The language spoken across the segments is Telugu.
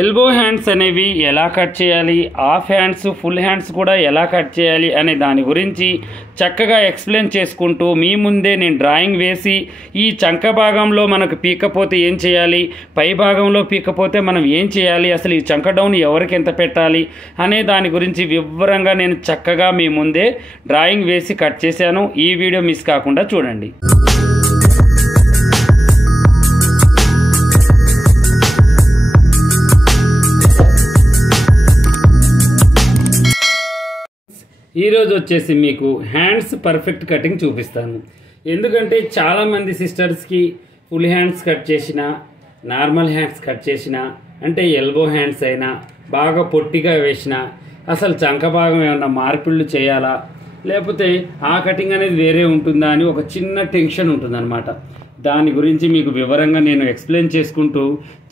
ఎల్బో హ్యాండ్స్ అనేవి ఎలా కట్ చేయాలి, హాఫ్ హ్యాండ్స్ ఫుల్ హ్యాండ్స్ కూడా ఎలా కట్ చేయాలి అనే దాని గురించి చక్కగా ఎక్స్ప్లెయిన్ చేసుకుంటూ మీ ముందే నేను డ్రాయింగ్ వేసి ఈ చంక భాగంలో మనకు పీకపోతే ఏం చేయాలి, పై భాగంలో పీకపోతే మనం ఏం చేయాలి, అసలు ఈ చంక డౌన్ ఎవరికి ఎంత పెట్టాలి అనే దాని గురించి వివరంగా నేను చక్కగా మీ ముందే డ్రాయింగ్ వేసి కట్ చేశాను. ఈ వీడియో మిస్ కాకుండా చూడండి. ఈరోజు వచ్చేసి మీకు హ్యాండ్స్ పర్ఫెక్ట్ కటింగ్ చూపిస్తాను. ఎందుకంటే చాలామంది సిస్టర్స్కి ఫుల్ హ్యాండ్స్ కట్ చేసిన, నార్మల్ హ్యాండ్స్ కట్ చేసిన, అంటే ఎల్బో హ్యాండ్స్ అయినా బాగా పొట్టిగా వేసిన, అసలు చంక భాగం ఏమన్నా మార్పిళ్ళు చేయాలా లేకపోతే ఆ కటింగ్ అనేది వేరే ఉంటుందా అని ఒక చిన్న టెన్షన్ ఉంటుందన్నమాట. దాని గురించి మీకు వివరంగా నేను ఎక్స్ప్లెయిన్ చేసుకుంటూ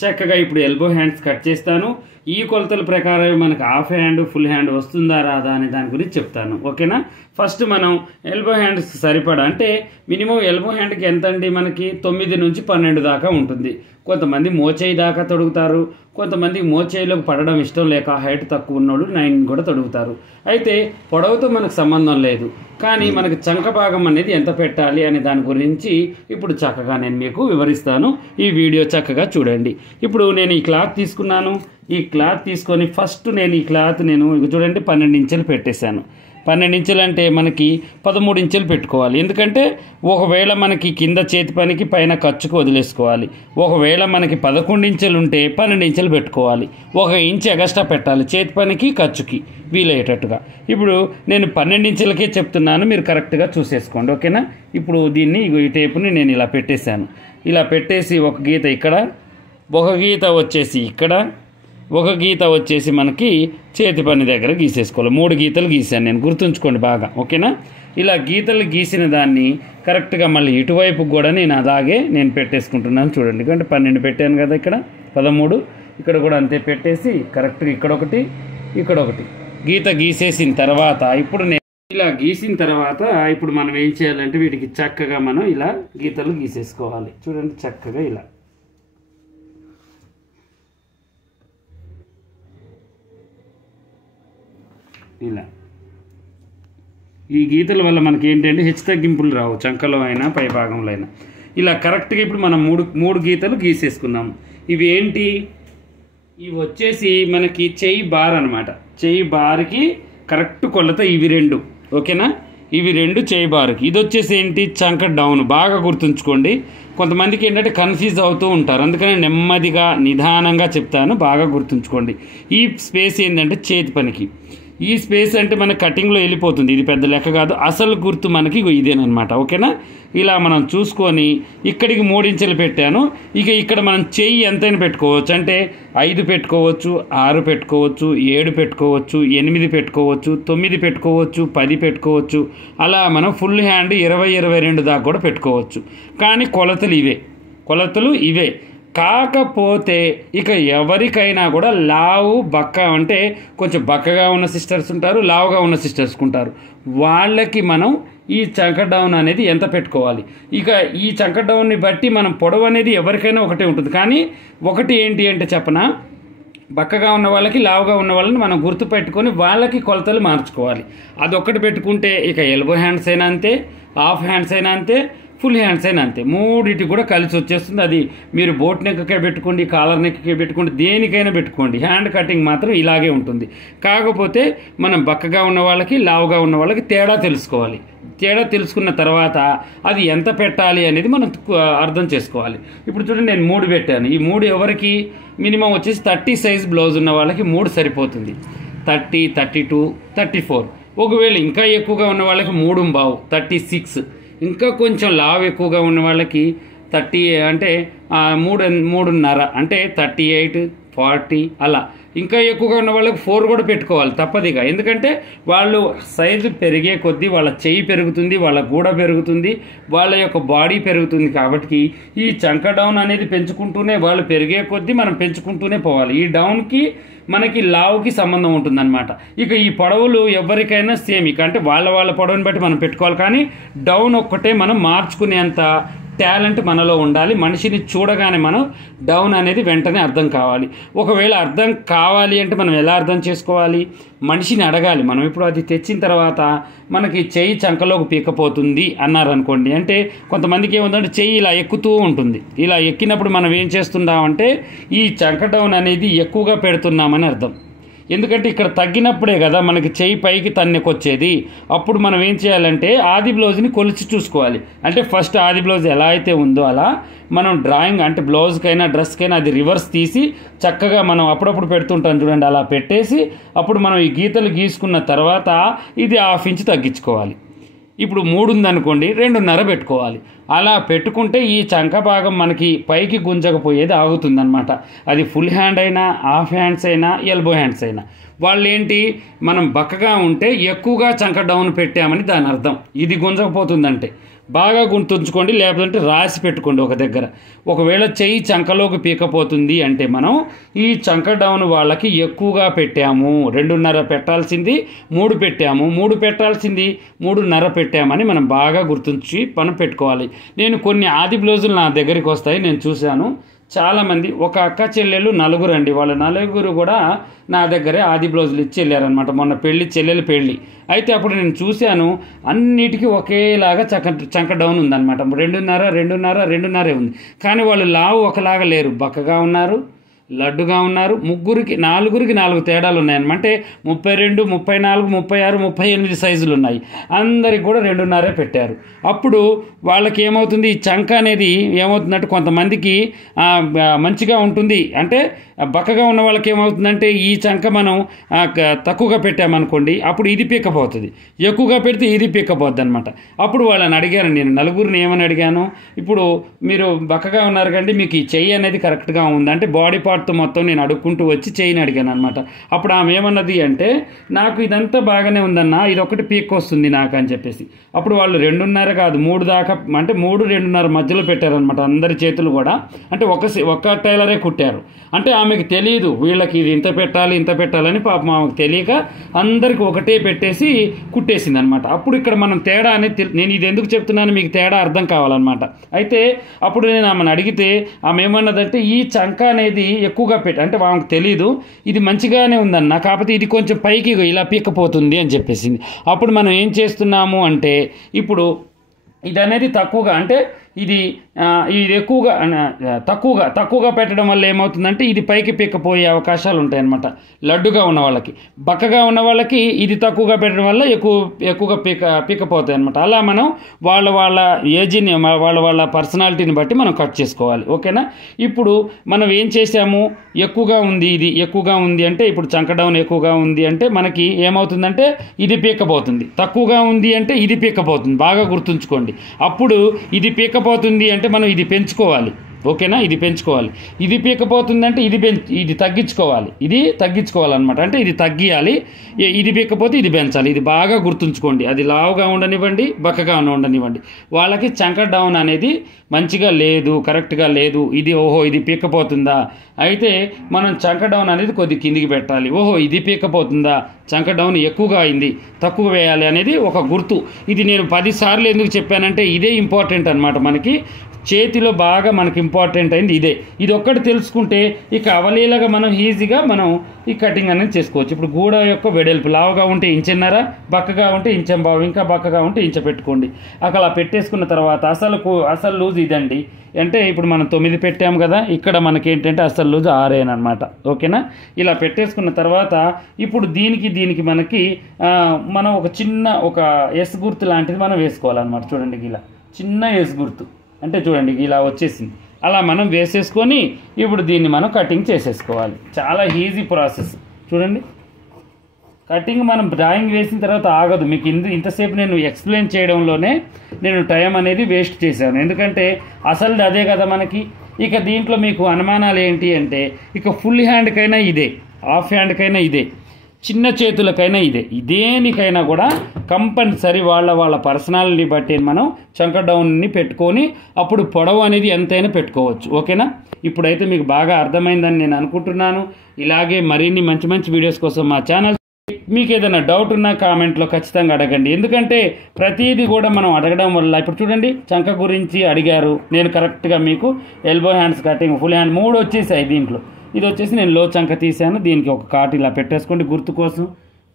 చక్కగా ఇప్పుడు ఎల్బో హ్యాండ్స్ కట్ చేస్తాను. ఈ కొలతల ప్రకారం మనకు హాఫ్ హ్యాండ్ ఫుల్ హ్యాండ్ వస్తుందా రాదా అనే దాని గురించి చెప్తాను. ఓకేనా? ఫస్ట్ మనం ఎల్బో హ్యాండ్స్ సరిపడా, అంటే మినిమం ఎల్బో హ్యాండ్కి ఎంత అండి, మనకి 9 నుంచి 12 దాకా ఉంటుంది. కొంతమంది మోచేయి దాకా తొడుగుతారు, కొంతమంది మోచేయిలోకి పడడం ఇష్టం లేక హైట్ తక్కువ ఉన్నోళ్ళు 9 కూడా తొడుగుతారు. అయితే పొడవుతో మనకు సంబంధం లేదు, కానీ మనకు చంక భాగం అనేది ఎంత పెట్టాలి అనే దాని గురించి ఇప్పుడు చక్కగా నేను మీకు వివరిస్తాను. ఈ వీడియో చక్కగా చూడండి. ఇప్పుడు నేను ఈ క్లాత్ తీసుకున్నాను. ఈ క్లాత్ తీసుకొని ఫస్ట్ నేను ఈ క్లాత్ చూడండి 12 ఇంచులు పెట్టేశాను. 12 ఇంచులు అంటే మనకి 13 ఇంచులు పెట్టుకోవాలి. ఎందుకంటే ఒకవేళ మనకి కింద చేతి పనికి పైన ఖర్చుకు వదిలేసుకోవాలి. ఒకవేళ మనకి 11 ఇంచులు ఉంటే 12 ఇంచులు పెట్టుకోవాలి. 1 ఇంచు ఎగస్ట్రా పెట్టాలి చేతి పనికి ఖర్చుకి వీలయ్యేటట్టుగా. ఇప్పుడు నేను 12 ఇంచులకే చెప్తున్నాను, మీరు కరెక్ట్గా చూసేసుకోండి. ఓకేనా? ఇప్పుడు దీన్ని ఈ టేపుని నేను ఇలా పెట్టేశాను. ఇలా పెట్టేసి ఒక గీత ఇక్కడ, ఒక గీత వచ్చేసి ఇక్కడ, ఒక గీత వచ్చేసి మనకి చేతి పని దగ్గర గీసేసుకోవాలి. 3 గీతలు గీసాను నేను, గుర్తుంచుకోండి బాగా. ఓకేనా? ఇలా గీతలు గీసిన దాన్ని కరెక్ట్గా మళ్ళీ ఇటువైపు కూడా నేను అలాగే పెట్టేసుకుంటున్నాను. చూడండి, ఎందుకంటే 12 పెట్టాను కదా, ఇక్కడ 13, ఇక్కడ కూడా అంతే పెట్టేసి కరెక్ట్గా ఇక్కడొకటి ఇక్కడొకటి గీత గీసేసిన తర్వాత ఇప్పుడు నేను ఇలా గీసిన తర్వాత ఇప్పుడు మనం ఏం చేయాలంటే వీటికి చక్కగా మనం ఇలా గీతలు గీసేసుకోవాలి. చూడండి చక్కగా ఇలా. ఇలా ఈ గీతల వల్ల మనకి ఏంటంటే హెచ్చు తగ్గింపులు రావు, చంకలో అయినా పై భాగంలో అయినా. ఇలా కరెక్ట్గా ఇప్పుడు మనం మూడు గీతలు గీసేసుకున్నాము. ఇవి ఏంటి? ఇవి వచ్చేసి మనకి చెయ్యి బార్ అనమాట. చెయ్యి బార్కి కరెక్ట్ కొలత ఇవి 2. ఓకేనా? ఇవి 2 చెయ్యి బార్కి. ఇది వచ్చేసి ఏంటి? చంక డౌన్. బాగా గుర్తుంచుకోండి. కొంతమందికి ఏంటంటే కన్ఫ్యూజ్ అవుతూ ఉంటారు, అందుకని నెమ్మదిగా నిదానంగా చెప్తాను, బాగా గుర్తుంచుకోండి. ఈ స్పేస్ ఏంటంటే చేతి పనికి, ఈ స్పేస్ అంటే మన కటింగ్లో వెళ్ళిపోతుంది. ఇది పెద్ద లెక్క కాదు, అసలు గుర్తు మనకి ఇదేనమాట. ఓకేనా? ఇలా మనం చూసుకొని ఇక్కడికి 3 ఇంచులు పెట్టాను. ఇక ఇక్కడ మనం చెయ్యి ఎంతైనా పెట్టుకోవచ్చు, అంటే 5 పెట్టుకోవచ్చు, 6 పెట్టుకోవచ్చు, 7 పెట్టుకోవచ్చు, 8 పెట్టుకోవచ్చు, 9 పెట్టుకోవచ్చు, 10 పెట్టుకోవచ్చు. అలా మనం ఫుల్ హ్యాండ్ 20, 22 దాకా కూడా పెట్టుకోవచ్చు. కానీ కొలతలు ఇవే. కాకపోతే ఇక ఎవరికైనా కూడా లావు బక్క, అంటే కొంచెం బక్కగా ఉన్న సిస్టర్స్ ఉంటారు, లావుగా ఉన్న సిస్టర్స్ ఉంటారు. వాళ్ళకి మనం ఈ చంక డౌన్ అనేది ఎంత పెట్టుకోవాలి. ఇక ఈ చంక డౌన్ని బట్టి మనం పొడవు అనేది ఎవరికైనా ఒకటే ఉంటుంది. కానీ ఒకటి ఏంటి అంటే చెప్పనా, బక్కగా ఉన్న వాళ్ళకి లావుగా ఉన్న వాళ్ళని మనం గుర్తు పెట్టుకొని వాళ్ళకి కొలతలు మార్చుకోవాలి. అదొక్కటి పెట్టుకుంటే ఇక ఎల్బో హ్యాండ్స్ అయినా అంతే, హాఫ్ హ్యాండ్స్ అయినా అంతే, ఫుల్ హ్యాండ్స్ అయినా అంతే. 3 కూడా కలిసి వచ్చేస్తుంది. అది మీరు బోట్ నెక్కే పెట్టుకోండి, కాలర్ నెక్కే పెట్టుకోండి, దేనికైనా పెట్టుకోండి. హ్యాండ్ కటింగ్ మాత్రం ఇలాగే ఉంటుంది. కాకపోతే మనం బక్కగా ఉన్న వాళ్ళకి లావుగా ఉన్న వాళ్ళకి తేడా తెలుసుకోవాలి. తేడా తెలుసుకున్న తర్వాత అది ఎంత పెట్టాలి అనేది మనం అర్థం చేసుకోవాలి. ఇప్పుడు చూడండి, నేను 3 పెట్టాను. ఈ 3 ఎవరికి? మినిమం వచ్చేసి 30 సైజ్ బ్లౌజ్ ఉన్న వాళ్ళకి 3 సరిపోతుంది. 30, 32, 34. ఒకవేళ ఇంకా ఎక్కువగా ఉన్న వాళ్ళకి 3.5, 36. ఇంకా కొంచెం లావు ఎక్కువగా ఉన్న వాళ్ళకి 30, అంటే 3.5, అంటే 38, 40 అలా. ఇంకా ఎక్కువగా ఉన్న వాళ్ళకి 4 కూడా పెట్టుకోవాలి తప్పదిగా. ఎందుకంటే వాళ్ళు సైజు పెరిగే కొద్దీ వాళ్ళ చెయ్యి పెరుగుతుంది, వాళ్ళ గూడ పెరుగుతుంది, వాళ్ళ యొక్క బాడీ పెరుగుతుంది. కాబట్టి ఈ చంక డౌన్ అనేది పెంచుకుంటూనే, వాళ్ళు పెరిగే కొద్దీ మనం పెంచుకుంటూనే పోవాలి. ఈ డౌన్కి మనకి లావుకి సంబంధం ఉంటుందన్నమాట. ఇక ఈ పొడవులు ఎవరికైనా సేమ్, ఇక అంటే వాళ్ళ పొడవుని బట్టి మనం పెట్టుకోవాలి. కానీ డౌన్ ఒక్కటే మనం మార్చుకునేంత టాలెంట్ మనలో ఉండాలి. మనిషిని చూడగానే మనం డౌన్ అనేది వెంటనే అర్థం కావాలి. ఒకవేళ అర్థం కావాలి అంటే మనం ఎలా అర్థం చేసుకోవాలి? మనిషిని అడగాలి. మనం ఇప్పుడు అది తెచ్చిన తర్వాత మనకి చెయ్యి చంకలోకి పీకపోతుంది అన్నారనుకోండి, అంటే కొంతమందికి ఏముందంటే చెయ్యి ఇలా ఎక్కుతూ ఉంటుంది. ఇలా ఎక్కినప్పుడు మనం ఏం చేస్తున్నామంటే ఈ చంక డౌన్ అనేది ఎక్కువగా పెడుతున్నామని అర్థం. ఎందుకంటే ఇక్కడ తగ్గినప్పుడే కదా మనకి చెయ్యి పైకి తన్నుకొచ్చేది. అప్పుడు మనం ఏం చేయాలంటే ఆది బ్లౌజ్ని కొలిచి చూసుకోవాలి. అంటే ఫస్ట్ ఆది బ్లౌజ్ ఎలా అయితే ఉందో అలా మనం డ్రాయింగ్ అంటే బ్లౌజ్కైనా డ్రెస్కైనా అది రివర్స్ తీసి చక్కగా మనం అప్పుడప్పుడు పెడుతుంటాం చూడండి, అలా పెట్టేసి అప్పుడు మనం ఈ గీతలు గీసుకున్న తర్వాత ఇది 1/2 ఇంచ్ తగ్గించుకోవాలి. ఇప్పుడు 3 ఉందనుకోండి 2.5 పెట్టుకోవాలి. అలా పెట్టుకుంటే ఈ చంక భాగం మనకి పైకి గుంజకపోయేది ఆగుతుందన్నమాట. అది ఫుల్ హ్యాండ్ అయినా, హాఫ్ హ్యాండ్స్ అయినా, ఎల్బో హ్యాండ్స్ అయినా. వాళ్ళు ఏంటి, మనం బక్కగా ఉంటే ఎక్కువగా చంక డౌన్ పెట్టామని దాని అర్థం. ఇది గుంజకపోతుందంటే బాగా గుర్తుంచుకోండి, లేకపోతే రాసి పెట్టుకోండి ఒక దగ్గర. ఒకవేళ చెయ్యి చంకలోకి పీకపోతుంది అంటే మనం ఈ చంక డౌన్ వాళ్ళకి ఎక్కువగా పెట్టాము. 2.5 పెట్టాల్సింది 3 పెట్టాము, 3 పెట్టాల్సింది 3.5 పెట్టామని మనం బాగా గుర్తుంచి మనం పెట్టుకోవాలి. నేను కొన్ని ఆది బ్లౌజులు నా దగ్గరికి వస్తాయి, నేను చూశాను. చాలామంది ఒక అక్క చెల్లెలు 4 అండి. వాళ్ళ 4 కూడా నా దగ్గరే ఆది బ్లౌజులు ఇచ్చి వెళ్ళారనమాట. మొన్న చెల్లెలు పెళ్ళి అయితే అప్పుడు నేను చూశాను, అన్నిటికీ ఒకేలాగా చంక డౌన్ ఉందన్నమాట. 2.5 ఉంది. కానీ వాళ్ళు లావు ఒకలాగా లేరు, బక్కగా ఉన్నారు, లడ్డుగా ఉన్నారు. 4 తేడాలు ఉన్నాయన్నమాట. అంటే 32, 34, 36, 38 సైజులు ఉన్నాయి. అందరికి కూడా 2.5 పెట్టారు. అప్పుడు వాళ్ళకి ఏమవుతుంది, ఈ చంక అనేది ఏమవుతుందంటే కొంతమందికి మంచిగా ఉంటుంది. అంటే బక్కగా ఉన్న వాళ్ళకి ఏమవుతుందంటే ఈ చంక మనం తక్కువగా పెట్టామనుకోండి, అప్పుడు ఇది పీక్కపోతుంది. ఎక్కువగా పెడితే ఇది పీక్కపోద్ది అనమాట. అప్పుడు వాళ్ళని అడిగాను నేను, 4 ఏమని అడిగాను, ఇప్పుడు మీరు బక్కగా ఉన్నారు కండి, మీకు ఈ చెయ్యి అనేది కరెక్ట్గా ఉంది అంటే బాడీ పార్ట్తో మొత్తం నేను అడుక్కుంటూ వచ్చి చెయ్యిని అడిగాను అనమాట. అప్పుడు ఆమె ఏమన్నది అంటే, నాకు ఇదంతా బాగానే ఉందన్నా, ఇది ఒకటి పీక్ వస్తుంది నాకు అని చెప్పేసి. అప్పుడు వాళ్ళు 2.5 కాదు 3 దాకా, అంటే 3, 2.5 మధ్యలో పెట్టారనమాట అందరి చేతులు కూడా. అంటే ఒక టైలరే కుట్టారు. అంటే ఆమెకు తెలియదు వీళ్ళకి ఇది ఇంత పెట్టాలని, పాపం ఆమెకు తెలియక అందరికి ఒకటే పెట్టేసి కుట్టేసింది అనమాట. అప్పుడు ఇక్కడ మనం తేడా అనేది నేను ఇది ఎందుకు చెప్తున్నాను, మీకు తేడా అర్థం కావాలన్నమాట. అయితే అప్పుడు నేను ఆమెను అడిగితే ఆమె ఏమన్నదంటే, ఈ చంక అనేది ఎక్కువగా అంటే ఆమెకు తెలియదు, ఇది మంచిగానే ఉందన్న, కాకపోతే ఇది కొంచెం పైకి ఇలా పీక్కపోతుంది అని చెప్పేసింది. అప్పుడు మనం ఏం చేస్తున్నాము అంటే, ఇప్పుడు ఇది అనేది తక్కువగా, అంటే ఇది ఎక్కువగా తక్కువగా పెట్టడం వల్ల ఏమవుతుందంటే ఇది పైకి పీక్కపోయే అవకాశాలు ఉంటాయన్నమాట. లడ్డుగా ఉన్న వాళ్ళకి, బక్కగా ఉన్న వాళ్ళకి ఇది తక్కువగా పెట్టడం వల్ల ఎక్కువగా పీక్కపోతాయి అనమాట. అలా మనం వాళ్ళ ఏజ్ని, వాళ్ళ పర్సనాలిటీని బట్టి మనం కట్ చేసుకోవాలి. ఓకేనా? ఇప్పుడు మనం ఏం చేసాము, ఎక్కువగా ఉంది అంటే ఇప్పుడు చంక డౌన్ ఎక్కువగా ఉంది అంటే మనకి ఏమవుతుందంటే ఇది పీక్కపోతుంది. తక్కువగా ఉంది అంటే ఇది పీక్కపోతుంది. బాగా గుర్తుంచుకోండి. అప్పుడు ఇది పీక్కపోతుంది అంటే మనం ఇది పెంచుకోవాలి. ఓకేనా? ఇది పెంచుకోవాలి. ఇది పీక్కపోతుందంటే ఇది తగ్గించుకోవాలన్నమాట. అంటే ఇది తగ్గియాలి, ఇది పీక్కపోతే ఇది పెంచాలి. ఇది బాగా గుర్తుంచుకోండి. అది లావుగా ఉండనివ్వండి, బక్కగా ఉండనివ్వండి, వాళ్ళకి చంక డౌన్ అనేది మంచిగా లేదు, కరెక్ట్గా లేదు. ఇది పీక్కపోతుందా, అయితే మనం చంక డౌన్ అనేది కొద్ది కిందికి పెట్టాలి. ఇది పీక్కపోతుందా, చంక డౌన్ ఎక్కువగా అయింది, తక్కువ వేయాలి అనేది ఒక గుర్తు. ఇది నేను 10 సార్లు ఎందుకు చెప్పానంటే ఇదే ఇంపార్టెంట్ అనమాట. మనకి చేతిలో బాగా మనకి ఇంపార్టెంట్ అయింది ఇదే. ఇది ఒక్కటి తెలుసుకుంటే ఇక అవలీలగా మనం ఈజీగా మనం ఈ కటింగ్ అనేది చేసుకోవచ్చు. ఇప్పుడు గూడ యొక్క వెడల్పు లావుగా ఉంటే 1.5, బక్కగా ఉంటే 1.5, ఇంకా బక్కగా ఉంటే 1 పెట్టుకోండి. అలా పెట్టేసుకున్న తర్వాత అసలు లూజ్ ఇదండి. అంటే ఇప్పుడు మనం 9 పెట్టాము కదా, ఇక్కడ మనకి ఏంటంటే అసలు లూజ్ 6 అనమాట. ఓకేనా? ఇలా పెట్టేసుకున్న తర్వాత ఇప్పుడు దీనికి మనకి మనం ఒక ఎస్ గుర్తు లాంటిది మనం వేసుకోవాలన్నమాట. చూడండి, ఇలా చిన్న ఎస్ గుర్తు అంటే చూడండి ఇలా వచ్చేసింది. అలా మనం వేసేసుకొని ఇప్పుడు దీన్ని మనం కటింగ్ చేసేసుకోవాలి. చాలా ఈజీ ప్రాసెస్. చూడండి, కటింగ్ మనం డ్రాయింగ్ వేసిన తర్వాత ఆగదు. మీకు ఇంతసేపు నేను ఎక్స్ప్లెయిన్ చేయడంలోనే నేను టైం అనేది వేస్ట్ చేశాను. ఎందుకంటే అసలు అదే కదా మనకి. ఇక దీంట్లో మీకు అనుమానాలు ఏంటి అంటే, ఇక ఫుల్ హ్యాండ్కైనా ఇదే, హాఫ్ హ్యాండ్కైనా ఇదే, చిన్న చేతులకైనా ఇదే, దేనికైనా కూడా కంపల్సరీ వాళ్ళ పర్సనాలిటీ బట్టి మనం చంక డౌన్ని పెట్టుకొని అప్పుడు పొడవు అనేది ఎంతైనా పెట్టుకోవచ్చు. ఓకేనా? ఇప్పుడైతే మీకు బాగా అర్థమైందని నేను అనుకుంటున్నాను. ఇలాగే మరిన్ని మంచి వీడియోస్ కోసం మా ఛానల్ మీకు ఏదైనా డౌట్ ఉన్నా కామెంట్లో ఖచ్చితంగా అడగండి. ఎందుకంటే ప్రతిదీ కూడా మనం అడగడం వల్ల, ఇప్పుడు చూడండి చంక గురించి అడిగారు, నేను కరెక్ట్గా మీకు elbow hands cutting, full hand 3 వచ్చేసాయి దీంట్లో. ఇది వచ్చేసి నేను లో చంక తీసాను, దీనికి ఒక కాట్ ఇలా పెట్టేసుకోండి గుర్తు కోసం.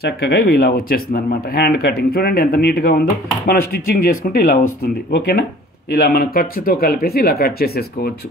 చక్కగా ఇవి ఇలా వచ్చేస్తుంది అనమాట. హ్యాండ్ కటింగ్ చూడండి ఎంత నీట్గా ఉందో. మనం స్టిచ్చింగ్ చేసుకుంటే ఇలా వస్తుంది. ఓకేనా, ఇలా మనం ఖర్చుతో కలిపేసి ఇలా కట్ చేసేసుకోవచ్చు.